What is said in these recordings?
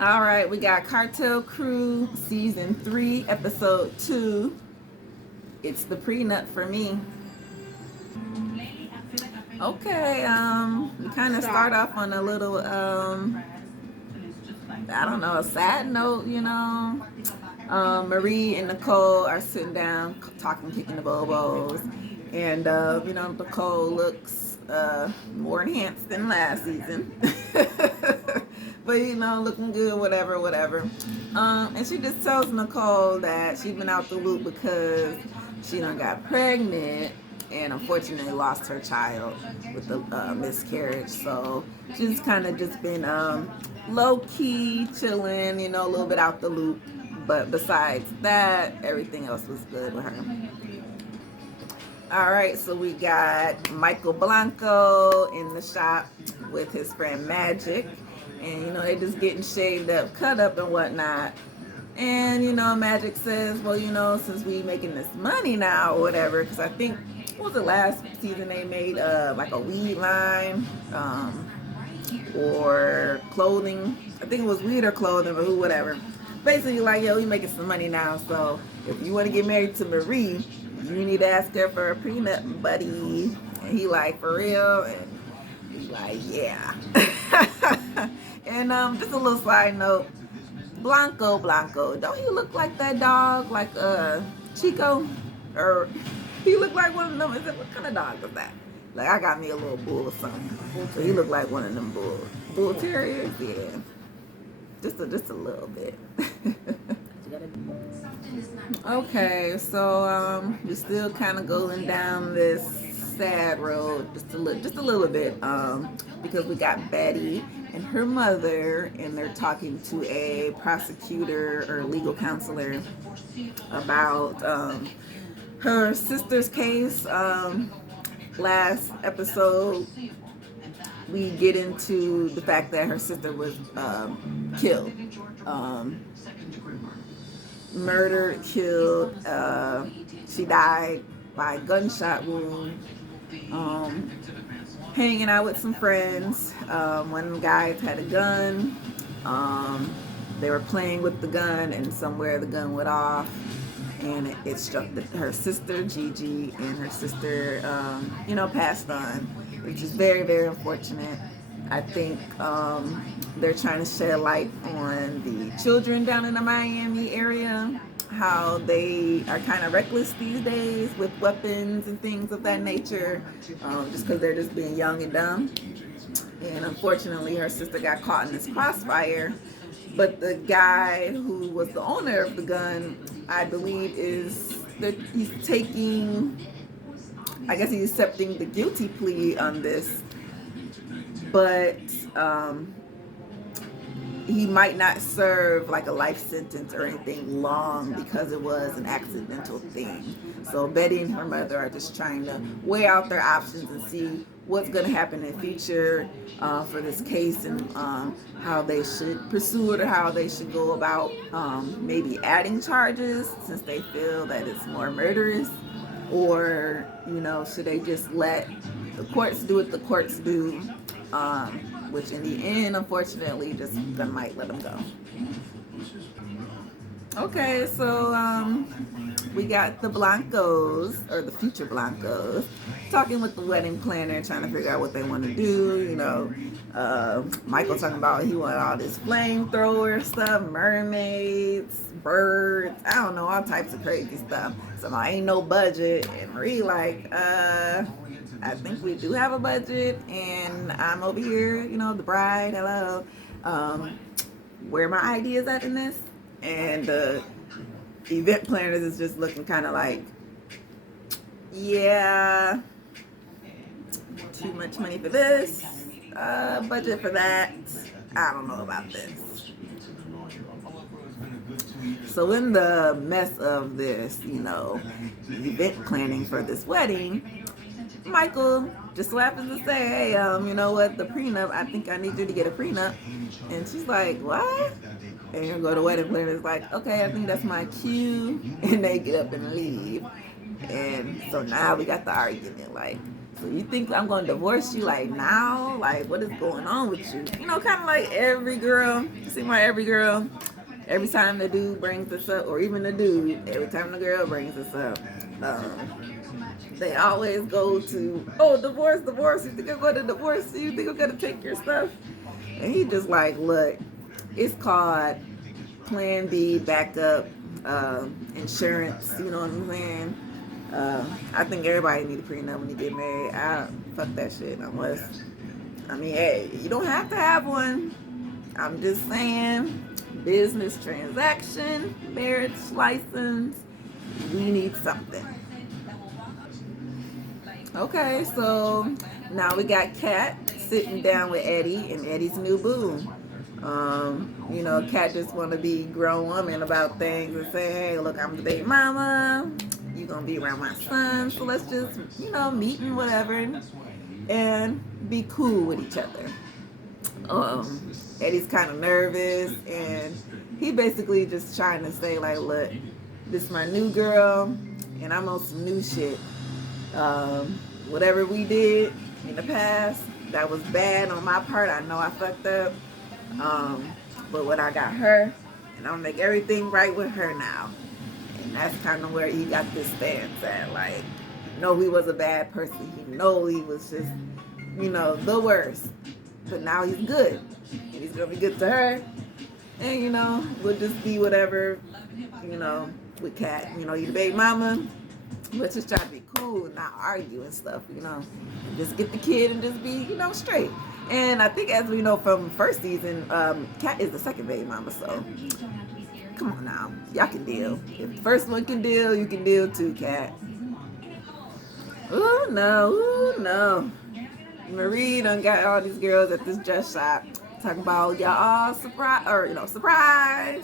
All right, we got Cartel Crew Season 3, Episode 2. It's the prenup for me. Okay, we kind of start off on a little, I don't know, a sad note, Marie and Nicole are sitting down, talking, kicking the bobos. And, Nicole looks more enhanced than last season. But, looking good, whatever. And she just tells Nicole that she's been out the loop because she done got pregnant and unfortunately lost her child with the miscarriage. So she's kind of just been low-key chilling, a little bit out the loop. But besides that, everything else was good with her. All right, so we got Michael Blanco in the shop with his friend Magic. And, they just getting shaved up, cut up and whatnot. And, Magic says, well, since we making this money now or whatever, because I think, what was the last season they made, like a weed line or clothing. I think it was weed or clothing or whatever. Basically, like, yo, we making some money now, so if you want to get married to Marie, you need to ask her for a prenup, buddy. And he like, for real? And he's like, yeah. And just a little side note, Blanco, don't you look like that dog, like Chico? Or he look like one of them? Is it, what kind of dog is that? Like, I got me a little bull or something. So he look like one of them bull terriers, yeah. Just a little bit. Okay, so we're still kind of going down this sad road just a little bit, because we got Betty and her mother, and they're talking to a prosecutor or legal counselor about her sister's case. Last episode, we get into the fact that her sister was killed, murdered, killed. She died by a gunshot wound, hanging out with some friends. One of the guys had a gun. They were playing with the gun, and somewhere the gun went off, and it struck her sister, Gigi, and her sister, passed on, which is very, very unfortunate. I think they're trying to shed light on the children down in the Miami area, how they are kind of reckless these days with weapons and things of that nature, just because they're just being young and dumb. And unfortunately, her sister got caught in this crossfire. But the guy who was the owner of the gun, I believe, he's taking, I guess he's accepting the guilty plea on this. But he might not serve like a life sentence or anything long because it was an accidental thing. So Betty and her mother are just trying to weigh out their options and see what's going to happen in the future for this case, and how they should pursue it, or how they should go about maybe adding charges since they feel that it's more murderous, or should they just let the courts do what the courts do, which in the end, unfortunately, just might let them go. Okay, so we got the Blancos, or the future Blancos, talking with the wedding planner, trying to figure out what they want to do. Michael talking about he wanted all this flamethrower stuff, mermaids, birds, I don't know, all types of crazy stuff. So I ain't no budget, and Marie like, I think we do have a budget, and I'm over here, the bride, hello. Where are my ideas at in this? And the event planners is just looking kind of like, yeah, too much money for this, budget for that, I don't know about this. So in the mess of this, event planning for this wedding, Michael just so happens to say, hey, you know what, the prenup, I think I need you to get a prenup. And she's like, what? And you go to wedding planner, is like, okay, I think that's my cue. And they get up and leave. And so now we got the argument, like, So you think I'm gonna divorce you like now? Like what is going on with you? You know, kind of like every girl. It seems like every girl, every time the dude brings this up, or even the dude, every time the girl brings this up, they always go to, oh, divorce, divorce. You think I'm gonna divorce you? You think I'm gonna take your stuff? And he just like, look, it's called Plan B, backup, insurance. You know what I'm saying? I think everybody need a prenup when you get married. Fuck that shit unless, I mean, hey, you don't have to have one. I'm just saying, business transaction, marriage license, we need something. Okay, so now we got Kat sitting down with Eddie and Eddie's new boo. You know, Kat just want to be grown woman about things and say, hey, look, I'm the baby mama. You gonna be around my son, so let's just, you know, meet and whatever, and be cool with each other. Eddie's kind of nervous, and he basically just trying to say like, look, this is my new girl, and I'm on some new shit. Whatever we did in the past, that was bad on my part. I know I fucked up. But when I got her, and I'm gonna make everything right with her now. And that's kind of where he got this stance at. Like, no, he was a bad person. He know he was just, you know, the worst. But now he's good. And he's gonna be good to her. And, you know, we'll just be whatever, you know, with Kat. You know, you the baby mama. Let's just try to be cool and not argue and stuff, you know. And just get the kid and just be, you know, straight. And I think, as we know from first season, Kat is the second baby mama, so come on now, y'all can deal. If the first one can deal, you can deal too, Kat. Ooh no. Marie done got all these girls at this dress shop talking about y'all all surprise, or you know, surprise.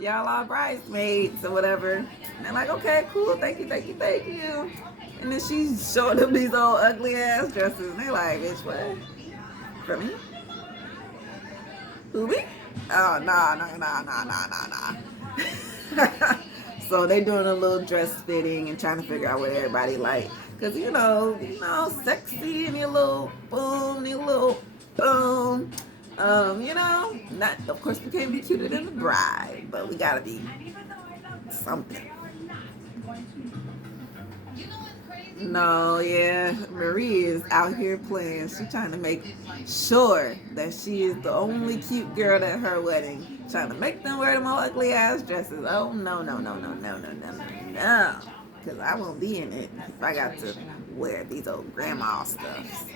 Y'all all bridesmaids or whatever. And they're like, okay, cool, thank you. And then she's showing them these old ugly ass dresses. And they're like, bitch, what? For me? Who, me? Oh, nah. So they doing a little dress fitting and trying to figure out what everybody like. Because, you know, sexy and your little boom, you know, not, of course, we can't be cuter than the bride, but we gotta be something. No, yeah, Marie is out here playing. She's trying to make sure that she is the only cute girl at her wedding. Trying to make them wear them ugly ass dresses. Oh, no. Because I won't be in it if I got to wear these old grandma stuff.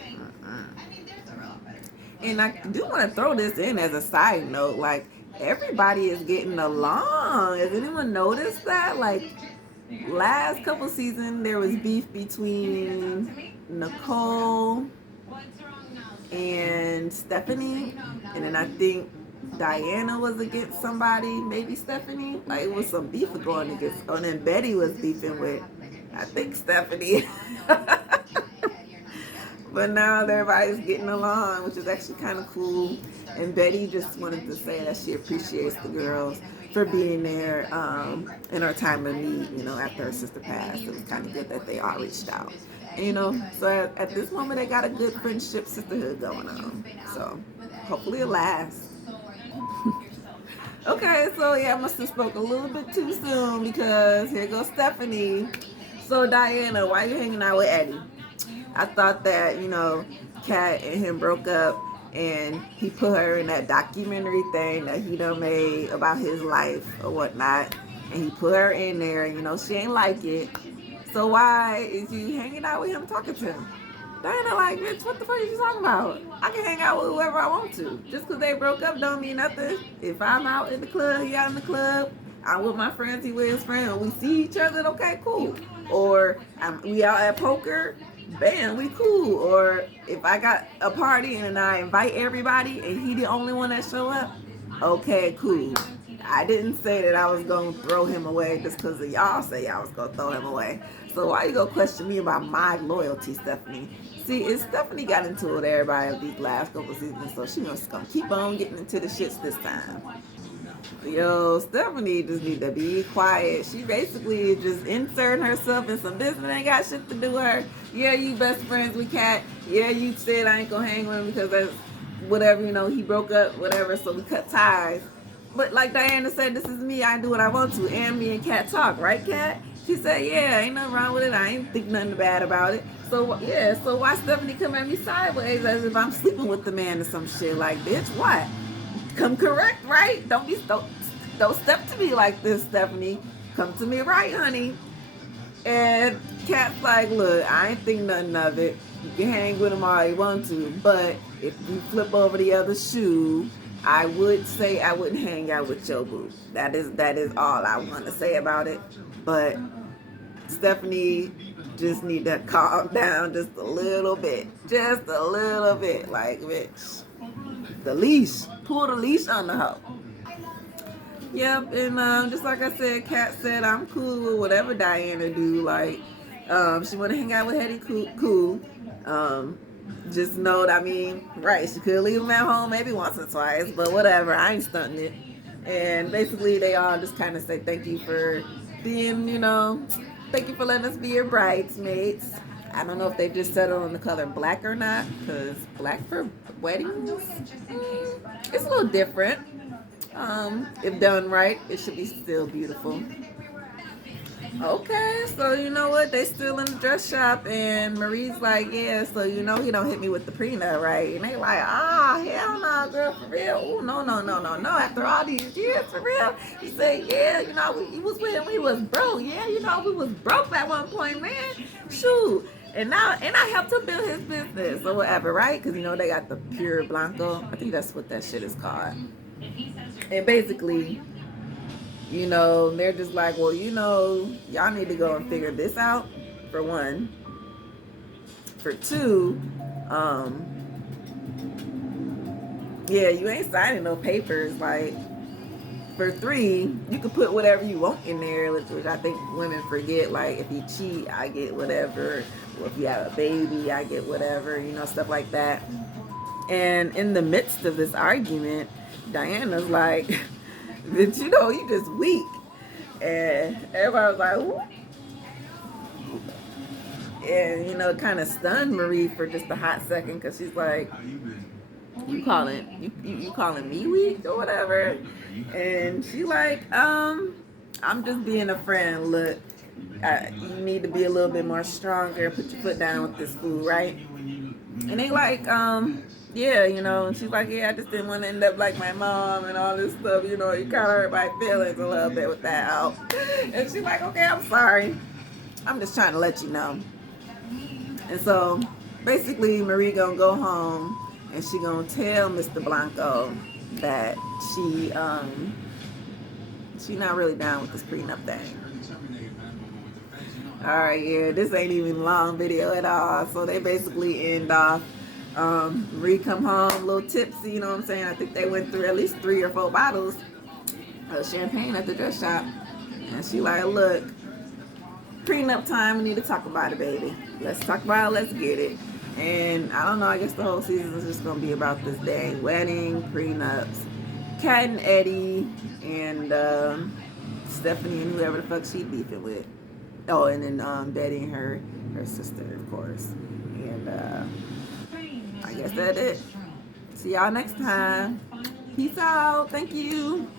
And I do want to throw this in as a side note, like, everybody is getting along. Has anyone noticed that? Like, last couple seasons, there was beef between Nicole and Stephanie. And then I think Diana was against somebody, maybe Stephanie. Like, it was some beef going against. Oh, and then Betty was beefing with, I think, Stephanie. But now everybody's getting along, which is actually kind of cool. And Betty just wanted to say that she appreciates the girls for being there in our time of need, you know, after her sister passed. It was kind of good that they all reached out. And, you know, so at this moment, they got a good friendship, sisterhood going on. So hopefully it lasts. Okay, so yeah, I must have spoke a little bit too soon because here goes Stephanie. So Diana, why are you hanging out with Eddie? I thought that, you know, Kat and him broke up and he put her in that documentary thing that he done made about his life or whatnot. And he put her in there and, you know, she ain't like it. So why is you hanging out with him talking to him? Diana like, bitch, what the fuck are you talking about? I can hang out with whoever I want to. Just because they broke up don't mean nothing. If I'm out in the club, he out in the club, I'm with my friends, he with his friends, and we see each other, okay, cool. Or we out at poker, bam, we cool. Or if I got a party and I invite everybody and he the only one that show up, okay, cool. I didn't say that I was going to throw him away just because of y'all say I was going to throw him away. So why you going to question me about my loyalty, Stephanie? See, it's Stephanie got into it with everybody these last couple seasons, so she's just going to keep on getting into the shits this time. Yo, Stephanie just need to be quiet. She basically just inserting herself in some business that ain't got shit to do with her. Yeah, you best friends with Kat. Yeah, you said I ain't gonna hang with him because that's whatever, he broke up, whatever, so we cut ties. But like Diana said, this is me, I do what I want to. And me and Kat talk, right, Kat? She said, yeah, ain't nothing wrong with it. I ain't think nothing bad about it. So yeah, so why Stephanie come at me sideways as if I'm sleeping with the man or some shit? Like, bitch, what? Come correct, right? Don't step to me like this, Stephanie. Come to me right, honey. And Kat's like, look, I ain't think nothing of it. You can hang with him all you want to, but if you flip over the other shoe, I would say I wouldn't hang out with your boo. That is all I want to say about it. But Stephanie just need to calm down just a little bit. Just a little bit. Like, bitch. The leash. Pull the leash on the hoe. Yep, and just like I said, Kat said I'm cool with whatever Diana do. Like, she want to hang out with Hetty, cool. Just know that, right, she could leave him at home maybe once or twice, but whatever, I ain't stunting it. And basically, they all just kind of say thank you for being, thank you for letting us be your bridesmaids. I don't know if they just settled on the color black or not, because black for weddings, it's a little different. If done right, it should be still beautiful. Okay, so you know what? They still in the dress shop, and Marie's like, yeah, so he don't hit me with the prenup, right? And they like, hell no, girl, for real. Oh, no. After all these years, for real. He said, yeah, we was with him, we was broke. Yeah, we was broke at one point, man. Shoot. And I helped him build his business or whatever, right? Because, they got the Pure Blanco. I think that's what that shit is called. And basically, they're just like, well, y'all need to go and figure this out, for one. For two, yeah, you ain't signing no papers. Like, for three, you can put whatever you want in there, which I think women forget. Like, if you cheat, I get whatever. Or if you have a baby, I get whatever, stuff like that. And in the midst of this argument, Diana's like, but you just weak. And everybody was like, what? And, it kind of stunned Marie for just a hot second, because she's like, you calling me weak or whatever? And she like, I'm just being a friend. Look, you need to be a little bit more stronger. Put your foot down with this food, right? And they like, yeah, and she's like, yeah, I just didn't want to end up like my mom and all this stuff, you kind of hurt my feelings a little bit with that out. And she's like, okay, I'm sorry. I'm just trying to let you know. And so, basically, Marie gonna go home, and she gonna tell Mr. Blanco that she not really down with this prenup thing. Alright, yeah, this ain't even a long video at all. So they basically end off, Marie come home a little tipsy, you know what I'm saying? I think they went through at least 3 or 4 bottles of champagne at the dress shop. And she like, look, prenup time, we need to talk about it, baby. Let's talk about it, let's get it. And I don't know, I guess the whole season is just gonna be about this dang wedding, prenups, Kat and Eddie, and Stephanie and whoever the fuck she beefing with. Oh, and then Betty and her sister, of course. And I guess that's it. See y'all next time. Peace out. Thank you.